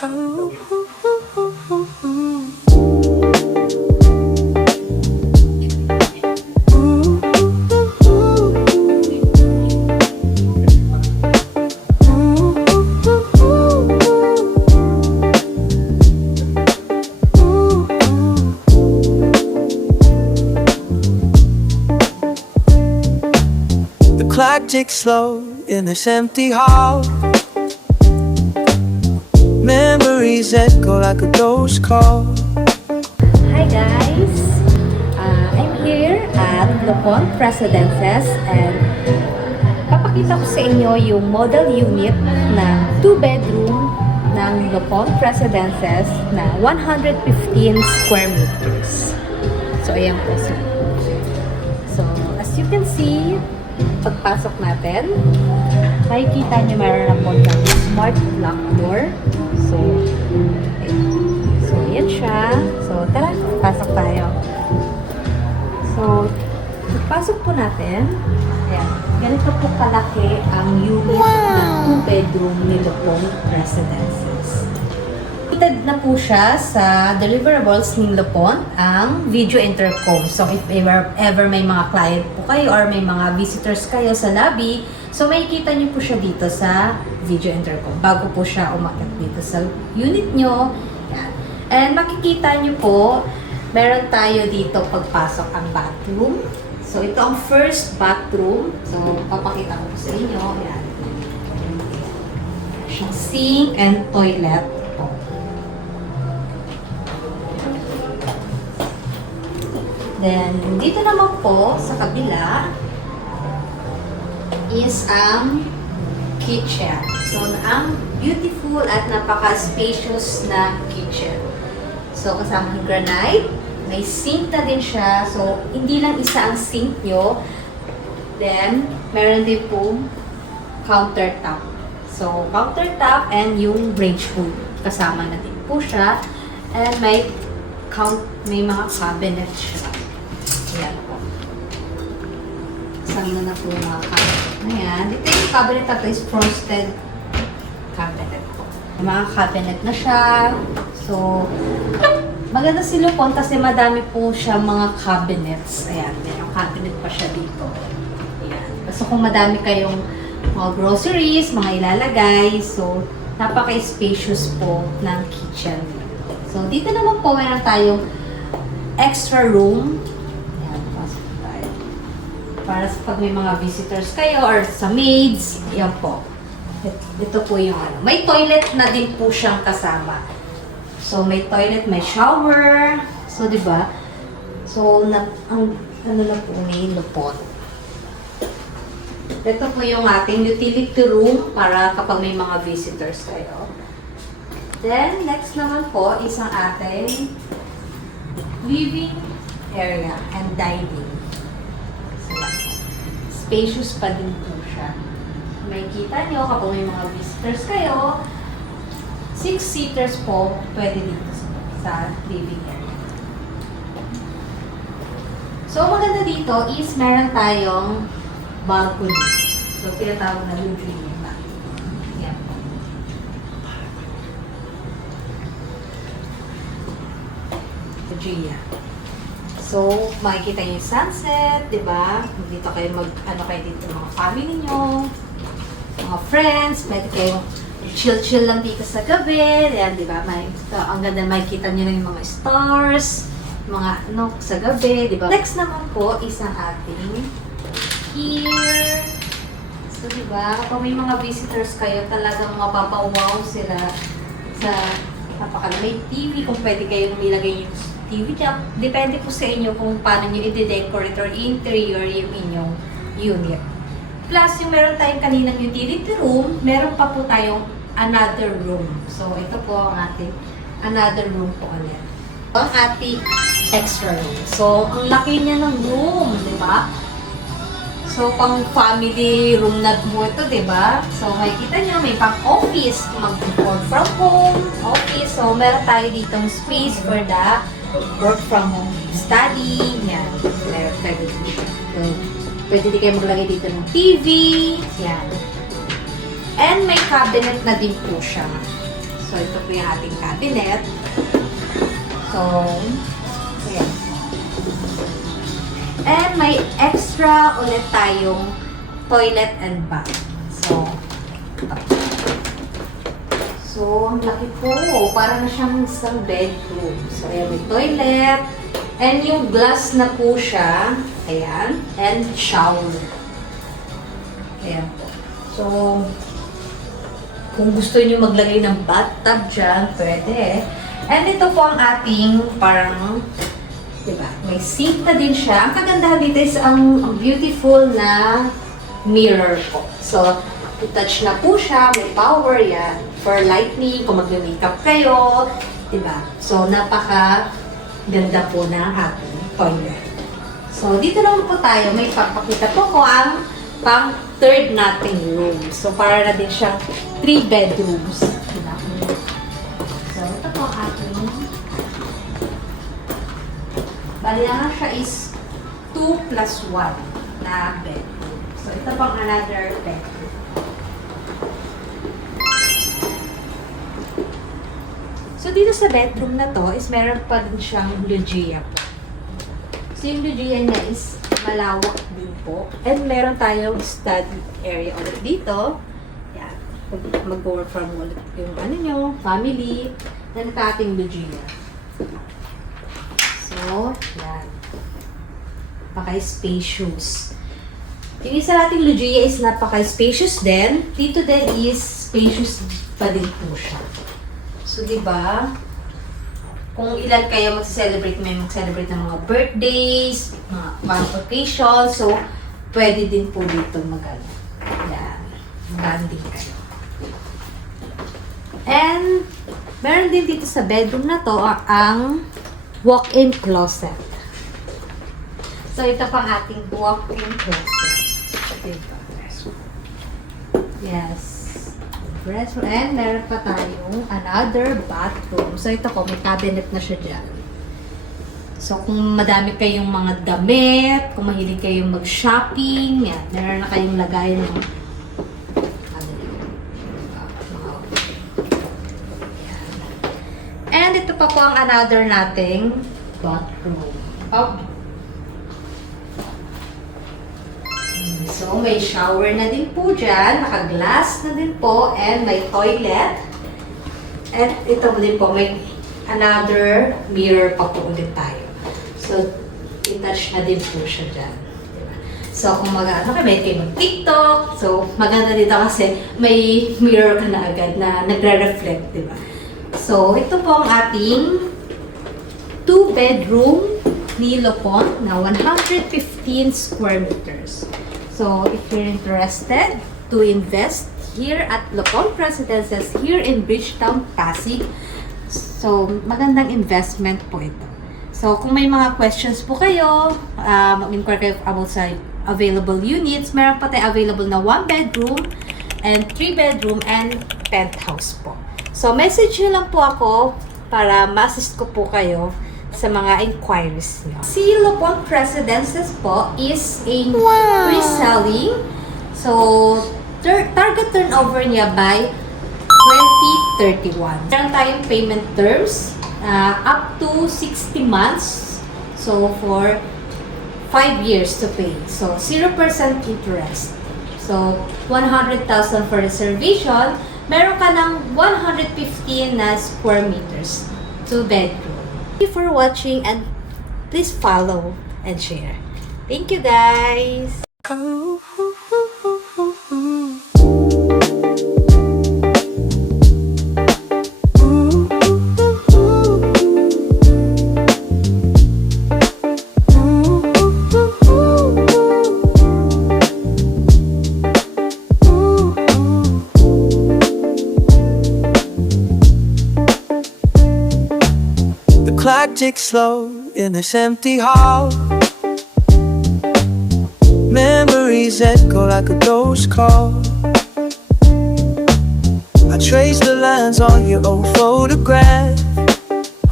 The clock ticks slow in this empty hall. Memories echo like a ghost call. Hi guys! I'm here at Lupon Residences and papakita ko sa inyo yung model unit ng 2-bedroom ng Lupon Residences na 115 square meters. So, ayan po siya. So, as you can see, pagpasok natin, makikita nyo mayroon po ng smart lock door. So, yan siya. So, tara, pasok tayo. So, pagpasok po natin, ayan, ganito po kalaki ang unit ng 2-bedroom ni Lupon Residences. Fitted na po siya sa deliverables ni Lupon ang video intercom. So, if ever may mga client po kayo or may mga visitors kayo sa lobby, so makikita niyo po siya dito sa video intercom bago po siya umakyat dito sa unit nyo. Yan. And makikita niyo po, meron tayo dito pagpasok ang bathroom. So, ito ang first bathroom. So, papakita ko po sa inyo. Yan. Siyang sink and toilet. Then, dito naman po sa kabila is ang kitchen. So, ang beautiful at napaka-spacious na kitchen. So, kasama ng granite. May sink na din siya. So, hindi lang isa ang sink nyo. Then, meron din po countertop. So, countertop and yung range hood. Kasama na din po siya. And may mga cabinet siya. Ayan po. Kasama na po yung mga cabinet na yan. Dito yung cabinet na ito is frosted cabinet po. May mga cabinet na siya. So, maganda si Lupon kasi madami po siya mga cabinets. Ayan, may cabinet pa siya dito. Ayan. So, kung madami kayong mga groceries, mga ilalagay, so, napaka-spacious po ng kitchen. So, dito naman po mayroon tayong extra room. Ayan, pasok tayo. Para sa pag may mga visitors kayo or sa maids, yan po. Ito po yung ano. May toilet na din po siyang kasama. So, may toilet, may shower. So, di ba? So, ang ano na po ni Lupon. Ito po yung ating utility room para kapag may mga visitors kayo. Then, next naman po is ang ating living area and dining. So, spacious pa din po siya. May kita nyo kapag may mga visitors kayo, 6-seaters po pwede dito sa living area. So, maganda dito is meron tayong balcony. So, pinatawag na yung Julieta. Yan po. Gia. So, makikita yung sunset, di ba? Dito kayo kayo dito mga family nyo, mga friends, pwede kayong chill-chill lang dito sa gabi. Ayan, di ba? Ang ganda, makikita nyo na yung mga stars, mga sa gabi, di ba? Next naman po is ang ating here. So, di ba? Kapag may mga visitors kayo, talagang mapapawaw sila sa may TV, kung pwede kayong nilagay yung TV dyan. Depende po sa inyo kung paano nyo i-decorate or interior yung inyong unit. Plus, yung meron tayong kaninang utility room, meron pa po tayong another room. So, ito po ang ating another room po ulit. Ang ating extra room. So, ang laki niya ng room, di ba? So, pang family room na mo ito, di ba? So, makikita nyo, may pang office, mag-work from home, office. So, meron tayo ditong space for the work from home study. Yan. Meron tayo dito. So, pwede din kayo maglagay dito ng TV. Yan. And may cabinet na din po siya. So, ito po yung ating cabinet. So, ayan. And may extra ulit tayong toilet and bath. So, ang laki po. Parang siyang isang bedroom. So, ayan, may toilet. And yung glass na po siya. Ayan. And shower. Ayan po. So, kung gusto niyo maglagay ng bathtub dyan, pwede. And ito po ang ating parang, diba, may sink na din siya. Ang kagandahan dito is ang beautiful na mirror po. So, touch na po siya, may power yan for lighting, kung mag-makeup kayo, diba? So, napaka ganda po ng ating toilet. So, dito naman po tayo, may papakita po ko ang pang third nating room. So, para na din siyang 3 bedrooms. Diba? So, ito po ang ating bali naman siya is 2 plus 1 na bedroom. So, ito pang another bedroom. So, dito sa bedroom na to is meron pa din siyang loggia po. So, yung loggia niya is malawak din po. And meron tayong study area ulit dito. Yan. Mag-work from ulit yung ano nyo, family. Then, ito ating loggia. So, yan. Napaka-spacious. Yung isa nating loggia is napaka-spacious din. Dito din is spacious pa din po siya. So, diba, kung ilan kayo mag-celebrate, may mag-celebrate ng mga birthdays, mga occasions, so, pwede din po dito mag-ano. Yan. Bonding kayo. And, meron din dito sa bedroom na to ang walk-in closet. So, ito pang ating walk-in closet. Diba? Yes. Restroom. And meron pa tayong another bathroom. So, ito ko, may cabinet na siya dyan. So, kung madami kayong mga damit, kung mahilig kayong mag-shopping, yan, meron na kayong lagay ng and ito pa po ang another nating bathroom. Oh. So, may shower na din po dyan. Naka-glass na din po. And may toilet. At ito din po, may another mirror pa po ulit tayo. So, i-touch na din po siya dyan. Diba? So, kung mag-ano kayo mag-TikTok. So, maganda dito kasi may mirror ka na agad na nagre-reflect, diba? So, ito po ang ating 2-bedroom Nilo Pond na 115 square meters. So, if you're interested to invest here at Lopon Residences here in Bridgetown, Pasig, so, magandang investment po ito. So, kung may mga questions po kayo, mag-inquire kayo about sa available units, meron pa tayo available na 1-bedroom and 3-bedroom and penthouse po. So, message nyo lang po ako para ma-assist ko po kayo sa mga inquiries nyo. Si Lopon Residences po is a pre-selling. So, target turnover niya by 2031. Meron tayong payment terms up to 60 months. So, for 5 years to pay. So, 0% interest. So, 100,000 for reservation. Meron ka ng 115 na square meters, 2-bedroom. Thank you for watching and please follow and share. Thank you guys! Clock ticks slow in this empty hall. Memories echo like a ghost call. I trace the lines on your old photograph,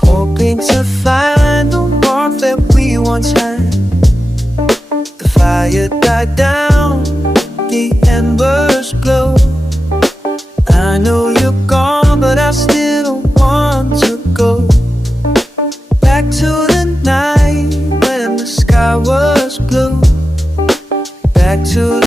hoping to find the warmth that we once had. The fire died down, the embers glow. I know you're gone, but I still to